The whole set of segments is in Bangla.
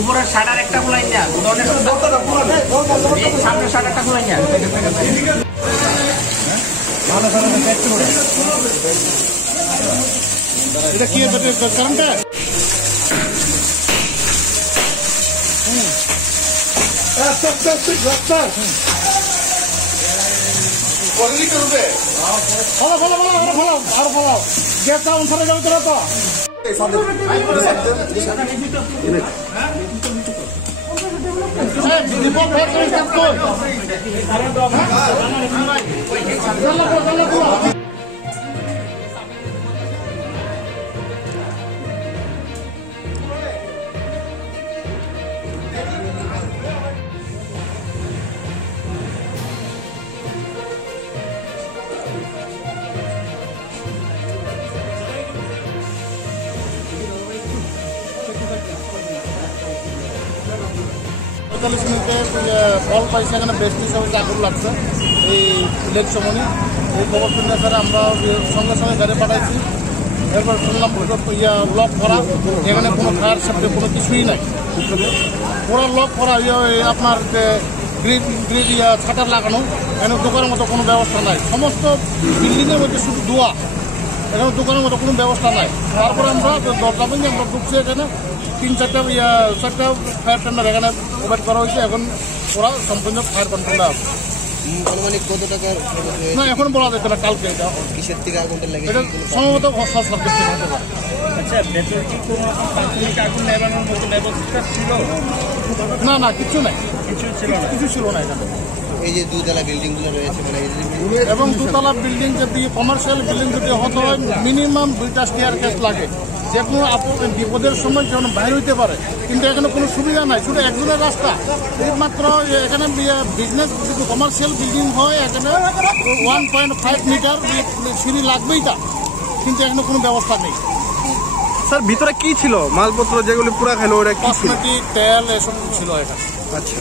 উপরের শাটার একটা খোলাই না, সামনের শাটারটা খোলাই না। এটা কি কারণটা? গ্যাসটা অনুসারে যাবে তোরা তো ফল পাইছে, এখানে বেস্ট হিসাবে আগুন লাগছে এই ইলেকট্রমনি। এই খবর শুনে স্যার আমরা সঙ্গে সঙ্গে গাড়ি পাঠাইছি। এরপর শুনলাম লক করা, এখানে কোনো ফায়ার সেফটি কোনো কিছুই নাই, পুরো লক করা। আপনার গ্রিড ছাটার লাগানো, এখানে দোকানের মতো কোনো ব্যবস্থা নাই। সমস্ত বিল্ডিংয়ের মধ্যে শুধু ধোঁয়া, এখানে দোকানের মতো কোনো ব্যবস্থা নাই। তারপরে আমরা দরজা ভেঙে আমরা ঢুকছি, এখানে 3-4টা ফায়ার টেন্ডার এখানে প্রোভাইড করা হয়েছে। এখন ওরা সম্পূর্ণ ফায়ার কন্ট্রোলে আছে। আনুমানিক কত টাকার না এখন বলা যাচ্ছে না, কালকে এটা কিসের থেকে আগুনটা লাগে? এটা সম্ভবত শর্ট সার্কিট থেকে হতে পারে। আচ্ছা, ভেতরে কি কোনো প্রাথমিক আগুন নেভানোর মতো ব্যবস্থা ছিল? না না, কিছু নাই, কিছু ছিল না এখানে। এই যে দুতলা বিল্ডিংগুলো রয়েছে, মানে এবং দুতলা বিল্ডিং যদি কমার্শিয়াল বিল্ডিং যদি হতে হয় মিনিমাম 2টা স্টেয়ার কেস লাগে। যে কোনো বিপদের সময় যেমন বাইরে হইতে পারে, কিন্তু এখানে কোনো সুবিধা নাই, শুধু একজনের রাস্তা। একমাত্র এখানে বিজনেস যদি কমার্শিয়াল বিল্ডিং হয়, এখানে 1.5 মিটার সিঁড়ি লাগবেই তা, কিন্তু এখানে কোনো ব্যবস্থা নেই। স্যার ভিতরে কি ছিল মালপত্র যেগুলি পুরা খেলো? ওটা কসমেটিক, তেল এসব ছিল এখানে। আচ্ছা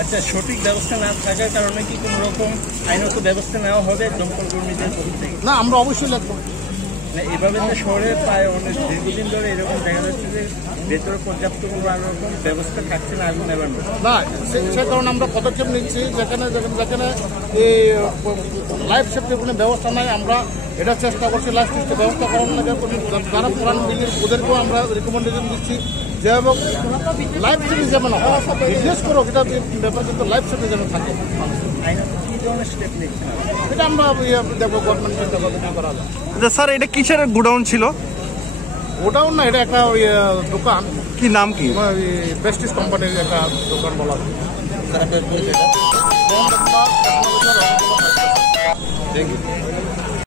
আচ্ছা, সঠিক ব্যবস্থা না থাকার কারণে কি কোনো রকম আইনত ব্যবস্থা নেওয়া হবে দমকল কর্মীদের পক্ষ থেকে? না, আমরা অবশ্যই লাগবো। এভাবে তো শহরে প্রায় অনেক দীর্ঘদিন ধরে এরকম দেখা যাচ্ছে যে ভেতরে পর্যাপ্ত কোনো রকম ব্যবস্থা থাকছে না আগুন নেভানোর। না, সে কারণে আমরা পদক্ষেপ নিচ্ছি। যেখানে এই লাইফ সেফটির কোনো ব্যবস্থা নাই, আমরা এটা চেষ্টা করছি লাইফ সেফটির ব্যবস্থা করার লাগে। যারা পুরান বিল্ডিং ওদেরকেও আমরা রিকমেন্ডেশন দিচ্ছি যে লাইফ সেফটি যেমন বিজনেস করো, এটা ব্যাপার, কিন্তু লাইফ সেফটি যেন থাকে। এটা আমরা দেখবো গভর্নমেন্টের করা যায়। আচ্ছা স্যার, এটা কিসের গোডাউন ছিল? গোডাউন না, এটা একটা দোকান। কি নাম কি? প্রেস্টিজ কোম্পানির একটা দোকান বলা হয়। খারাপের পরিচয়টা থ্যাংক ইউ।